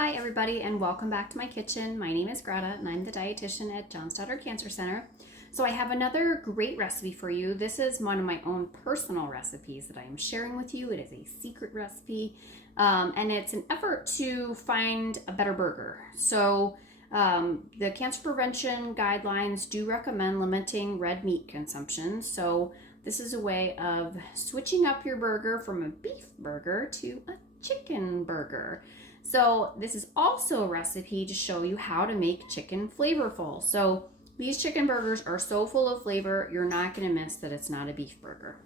Hi everybody and welcome back to my kitchen. My name is Greta and I'm the dietitian at Johnsdaughter Cancer Center. So I have another great recipe for you. This is one of my own personal recipes that I am sharing with you. It is a secret recipe and it's an effort to find a better burger. So the cancer prevention guidelines do recommend limiting red meat consumption. So this is a way of switching up your burger from a beef burger to a chicken burger. So this is also a recipe to show you how to make chicken flavorful. So these chicken burgers are so full of flavor, you're not going to miss that it's not a beef burger.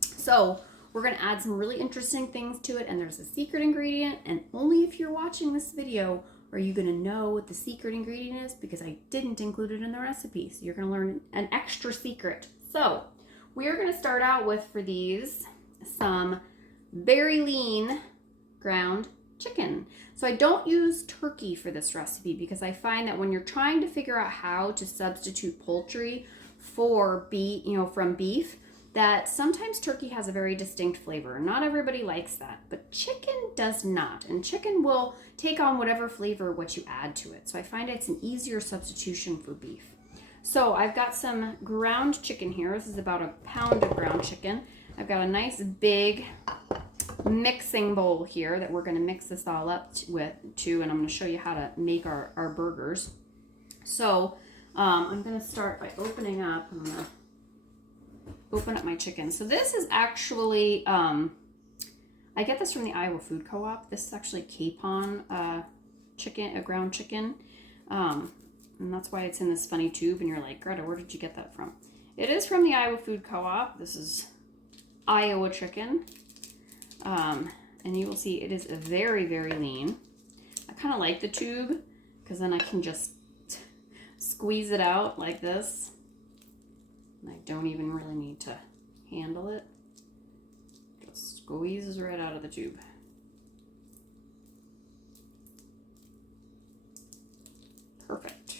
So we're going to add some really interesting things to it, and there's a secret ingredient, and only if you're watching this video are you going to know what the secret ingredient is, because I didn't include it in the recipe. So you're going to learn an extra secret. So we are going to start out with, for these, some very lean ground chicken. So I don't use turkey for this recipe because I find that when you're trying to figure out how to substitute poultry for beef, from beef, that sometimes turkey has a very distinct flavor. Not everybody likes that, but chicken does not. And chicken will take on whatever flavor what you add to it. So I find it's an easier substitution for beef. So I've got some ground chicken here. This is about a pound of ground chicken. I've got a nice big mixing bowl here that we're going to mix this all up and I'm going to show you how to make our burgers. So I'm going to start by opening up. I'm going to open up my chicken. So this is actually I get this from the Iowa Food Co-op. This is actually capon chicken, a ground chicken, and that's why it's in this funny tube, and you're like, Greta, where did you get that from? It is from the Iowa Food Co-op. This is Iowa chicken. And you will see it is very, very lean. I kind of like the tube because then I can just squeeze it out like this. And I don't even really need to handle it. Just squeezes right out of the tube. Perfect.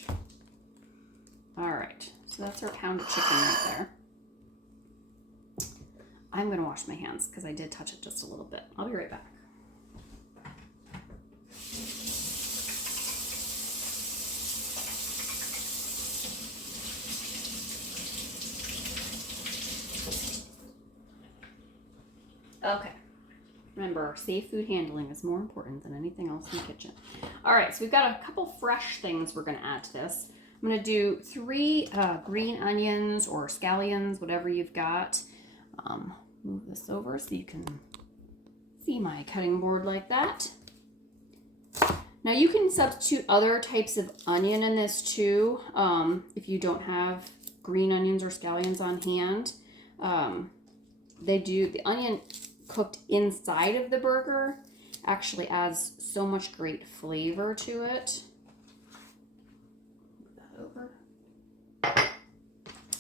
All right, so that's our pound of chicken right there. I'm going to wash my hands because I did touch it just a little bit. I'll be right back. Okay. Remember, safe food handling is more important than anything else in the kitchen. All right, so we've got a couple fresh things we're going to add to this. I'm going to do 3 green onions or scallions, whatever you've got. Move this over so you can see my cutting board like that. Now you can substitute other types of onion in this too, if you don't have green onions or scallions on hand. The onion cooked inside of the burger actually adds so much great flavor to it. Move that over. I'm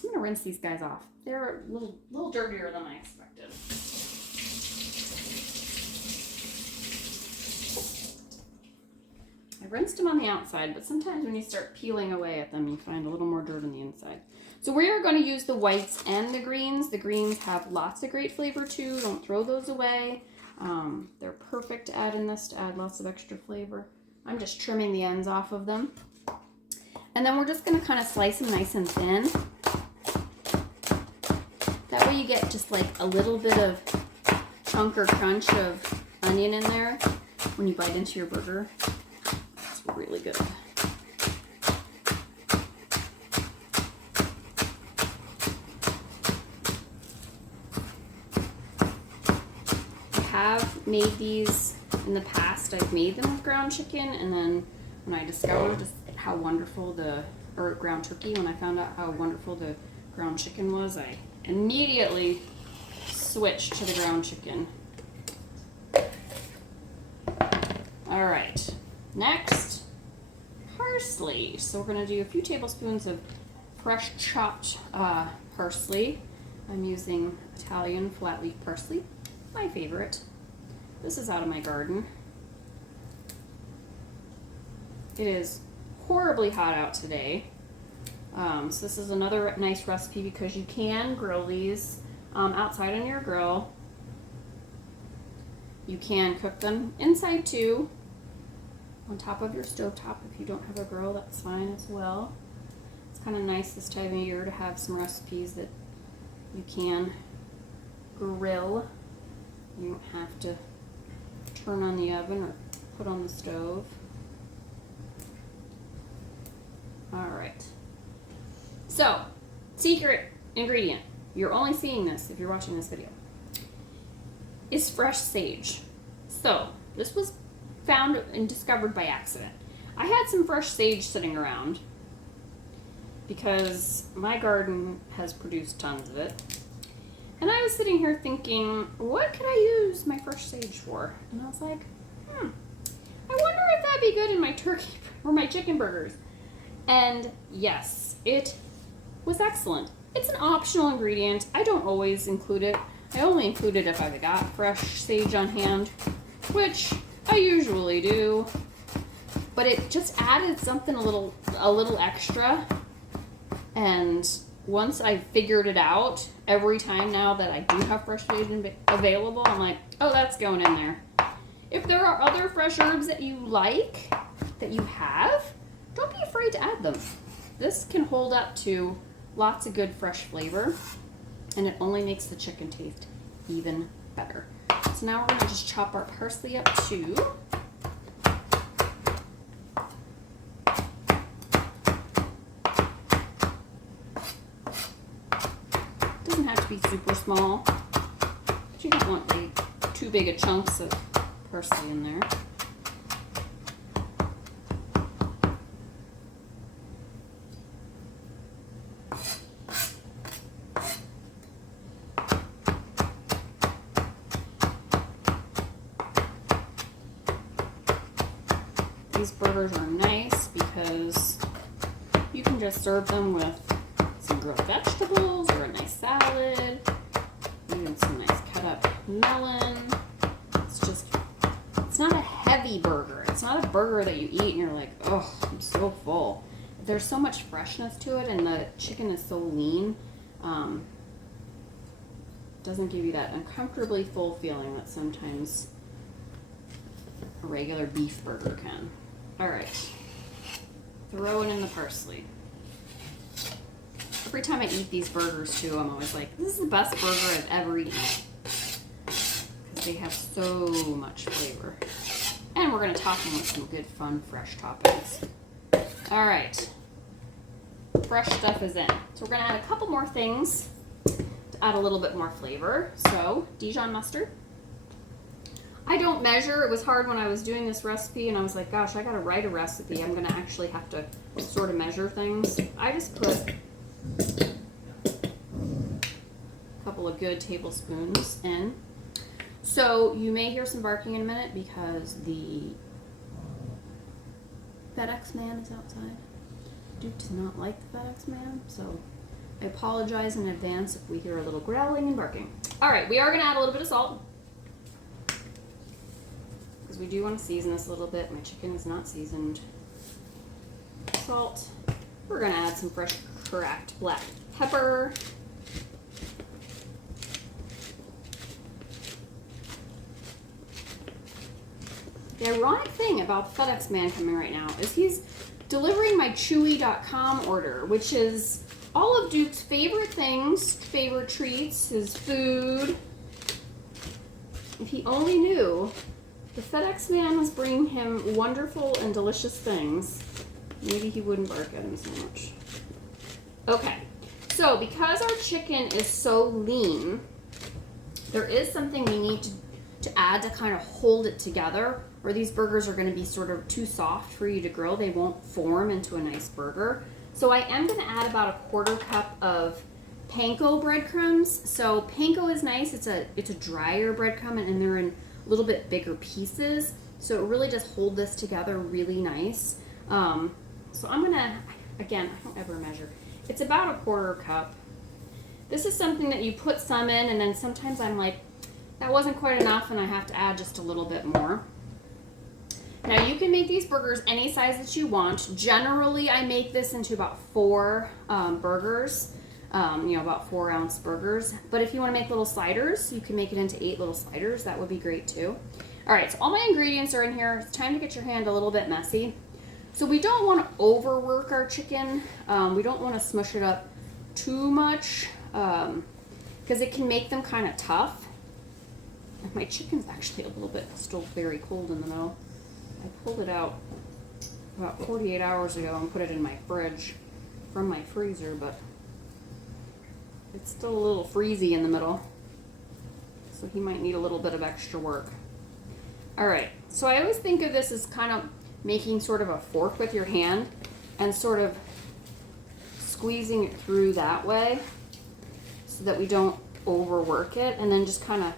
gonna rinse these guys off. They're a little dirtier than I expected. I rinsed them on the outside, but sometimes when you start peeling away at them, you find a little more dirt on the inside. So we are going to use the whites and the greens. The greens have lots of great flavor too. Don't throw those away. They're perfect to add in this to add lots of extra flavor. I'm just trimming the ends off of them. And then we're just going to kind of slice them nice and thin. That way you get just like a little bit of chunk or crunch of onion in there when you bite into your burger. It's really good. I have made these in the past. I've made them with ground chicken, and then when I discovered just how wonderful or ground turkey, when I found out how wonderful the ground chicken was, I immediately switched to the ground chicken. All right, next, parsley. So we're gonna do a few tablespoons of fresh chopped parsley. I'm using Italian flat leaf parsley, my favorite. This is out of my garden. It is horribly hot out today. So this is another nice recipe because you can grill these outside on your grill. You can cook them inside too. on top of your stovetop. If you don't have a grill, that's fine as well. It's kind of nice this time of year to have some recipes that you can grill. You don't have to turn on the oven or put on the stove. All right. So, secret ingredient, you're only seeing this if you're watching this video, is fresh sage. So, this was found and discovered by accident. I had some fresh sage sitting around because my garden has produced tons of it. And I was sitting here thinking, what could I use my fresh sage for? And I was like, I wonder if that'd be good in my turkey or my chicken burgers. And yes, it was excellent. It's an optional ingredient. I don't always include it. I only include it if I've got fresh sage on hand, which I usually do. But it just added something a little extra. And once I figured it out, every time now that I do have fresh sage available, I'm like, oh, that's going in there. If there are other fresh herbs that you like, that you have, don't be afraid to add them. This can hold up to lots of good fresh flavor, and it only makes the chicken taste even better. So now we're going to just chop our parsley up too. Doesn't have to be super small, but you don't want like too big of chunks of parsley in there. These burgers are nice because you can just serve them with some grilled vegetables or a nice salad, even some nice cut up melon. It's not a heavy burger. It's not a burger that you eat and you're like, oh, I'm so full. There's so much freshness to it, and the chicken is so lean. Doesn't give you that uncomfortably full feeling that sometimes a regular beef burger can. All right, throw it in the parsley. Every time I eat these burgers too, I'm always like, this is the best burger I've ever eaten, because they have so much flavor. And we're going to top them with some good, fun, fresh toppings. All right, fresh stuff is in. So we're going to add a couple more things to add a little bit more flavor. So Dijon mustard. I don't measure. It was hard when I was doing this recipe, and I was like, gosh, I got to write a recipe. I'm going to actually have to sort of measure things. I just put a couple of good tablespoons in. So you may hear some barking in a minute because the FedEx man is outside. Duke does not like the FedEx man, so I apologize in advance if we hear a little growling and barking. All right, we are going to add a little bit of salt, because we do want to season this a little bit. My chicken is not seasoned. Salt. We're going to add some fresh cracked black pepper. The ironic thing about the FedEx man coming right now is he's delivering my Chewy.com order, which is all of Duke's favorite things, favorite treats, his food. If he only knew the FedEx man was bringing him wonderful and delicious things, maybe he wouldn't bark at him so much. Okay, so because our chicken is so lean, there is something we need to add to kind of hold it together, or these burgers are going to be sort of too soft for you to grill. They won't form into a nice burger. So I am going to add about 1/4 cup of panko breadcrumbs. So panko is nice. It's a drier breadcrumb, and they're in a little bit bigger pieces. So it really does hold this together really nice. So I'm going to, again, I don't ever measure. It's about 1/4 cup. This is something that you put some in, and then sometimes I'm like, that wasn't quite enough, and I have to add just a little bit more. Now you can make these burgers any size that you want. Generally, I make this into about 4 burgers, about 4-ounce burgers. But if you want to make little sliders, you can make it into 8 little sliders. That would be great too. All right, so all my ingredients are in here. It's time to get your hand a little bit messy. So we don't want to overwork our chicken. We don't want to smush it up too much because it can make them kind of tough. My chicken's actually a little bit still very cold in the middle. I pulled it out about 48 hours ago and put it in my fridge from my freezer, but it's still a little freezy in the middle. So he might need a little bit of extra work. All right, so I always think of this as kind of making sort of a fork with your hand and sort of squeezing it through that way so that we don't overwork it, and then just kind of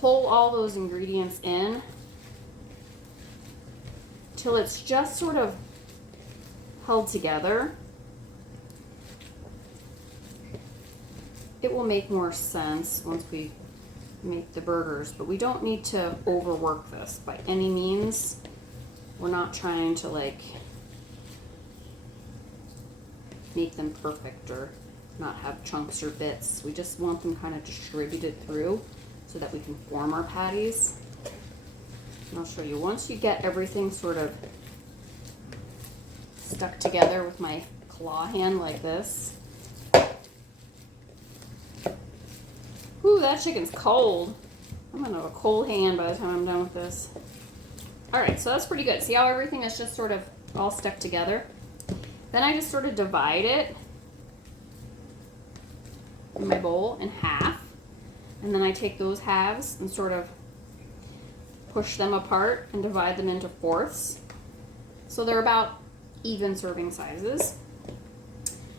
pull all those ingredients in till it's just sort of held together. It will make more sense once we make the burgers, but we don't need to overwork this by any means. We're not trying to like make them perfect or not have chunks or bits. We just want them kind of distributed through so that we can form our patties. And I'll show you, once you get everything sort of stuck together with my claw hand like this. Ooh, that chicken's cold. I'm gonna have a cold hand by the time I'm done with this. All right, so that's pretty good. See how everything is just sort of all stuck together? Then I just sort of divide it in my bowl in half. And then I take those halves and sort of push them apart and divide them into fourths. So they're about even serving sizes.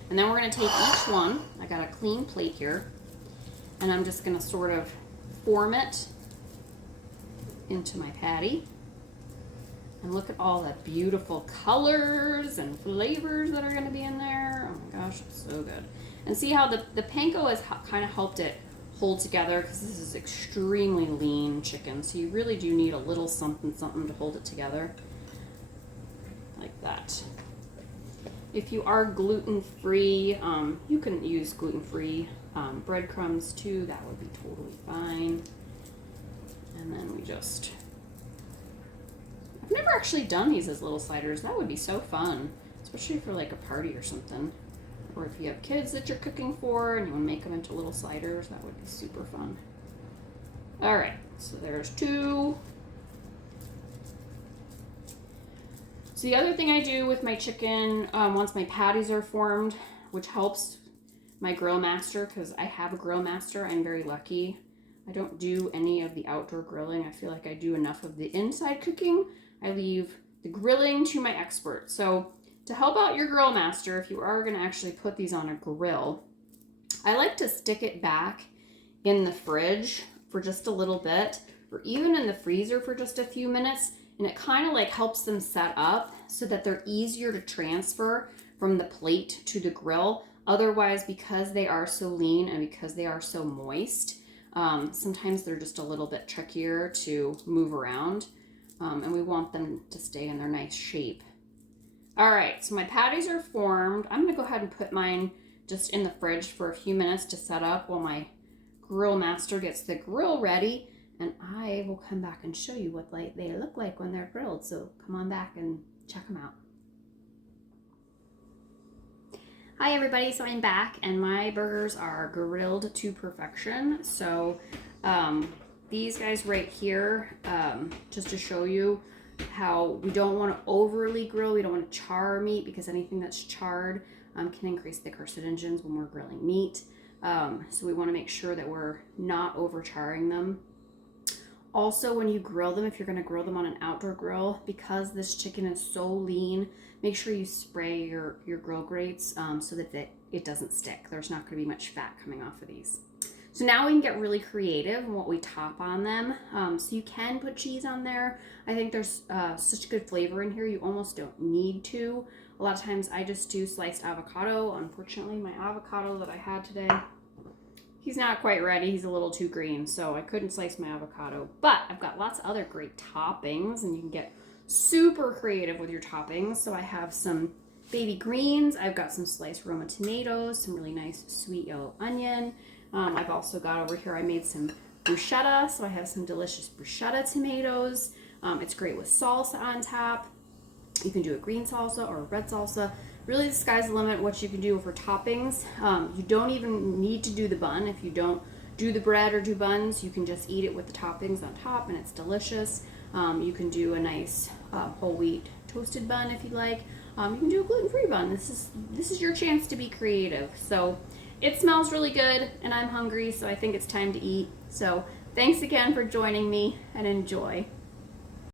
And then we're gonna take each one. I got a clean plate here. And I'm just gonna sort of form it into my patty. And look at all the beautiful colors and flavors that are gonna be in there. Oh my gosh, it's so good. And see how the panko has kind of helped it hold together, because this is extremely lean chicken. So you really do need a little something to hold it together. Like that. If you are gluten-free, you can use gluten-free breadcrumbs too. That would be totally fine. And then we just... I've never actually done these as little sliders. That would be so fun, especially for like a party or something. Or if you have kids that you're cooking for and you want to make them into little sliders, that would be super fun. All right, so there's two. So the other thing I do with my chicken, once my patties are formed, which helps my grill master, because I have a grill master, I'm very lucky. I don't do any of the outdoor grilling. I feel like I do enough of the inside cooking. I leave the grilling to my expert. So to help out your grill master, if you are going to actually put these on a grill, I like to stick it back in the fridge for just a little bit, or even in the freezer for just a few minutes. And it kind of like helps them set up so that they're easier to transfer from the plate to the grill. Otherwise, because they are so lean and because they are so moist, sometimes they're just a little bit trickier to move around. And we want them to stay in their nice shape. All right, so my patties are formed. I'm gonna go ahead and put mine just in the fridge for a few minutes to set up while my grill master gets the grill ready. And I will come back and show you what they look like when they're grilled. So come on back and check them out. Hi everybody, so I'm back and my burgers are grilled to perfection. So these guys right here, just to show you how we don't want to overly grill. We don't want to char meat, because anything that's charred can increase the carcinogens when we're grilling meat. So we want to make sure that we're not over charring them. Also, when you grill them, if you're going to grill them on an outdoor grill, because this chicken is so lean, make sure you spray your grill grates so that it doesn't stick. There's not going to be much fat coming off of these. So now we can get really creative in what we top on them. So you can put cheese on there. I think there's such good flavor in here, you almost don't need to. A lot of times I just do sliced avocado. Unfortunately, my avocado that I had today, he's not quite ready. He's a little too green, so I couldn't slice my avocado. But I've got lots of other great toppings, and you can get super creative with your toppings. So I have some baby greens. I've got some sliced Roma tomatoes, some really nice sweet yellow onion. I've also got over here, I made some bruschetta, so I have some delicious bruschetta tomatoes. It's great with salsa on top. You can do a green salsa or a red salsa. Really, the sky's the limit what you can do for toppings. You don't even need to do the bun. If you don't do the bread or do buns, you can just eat it with the toppings on top, and it's delicious. You can do a nice whole wheat toasted bun if you like. You can do a gluten-free bun. This is your chance to be creative. So it smells really good, and I'm hungry, so I think it's time to eat. So thanks again for joining me, and enjoy.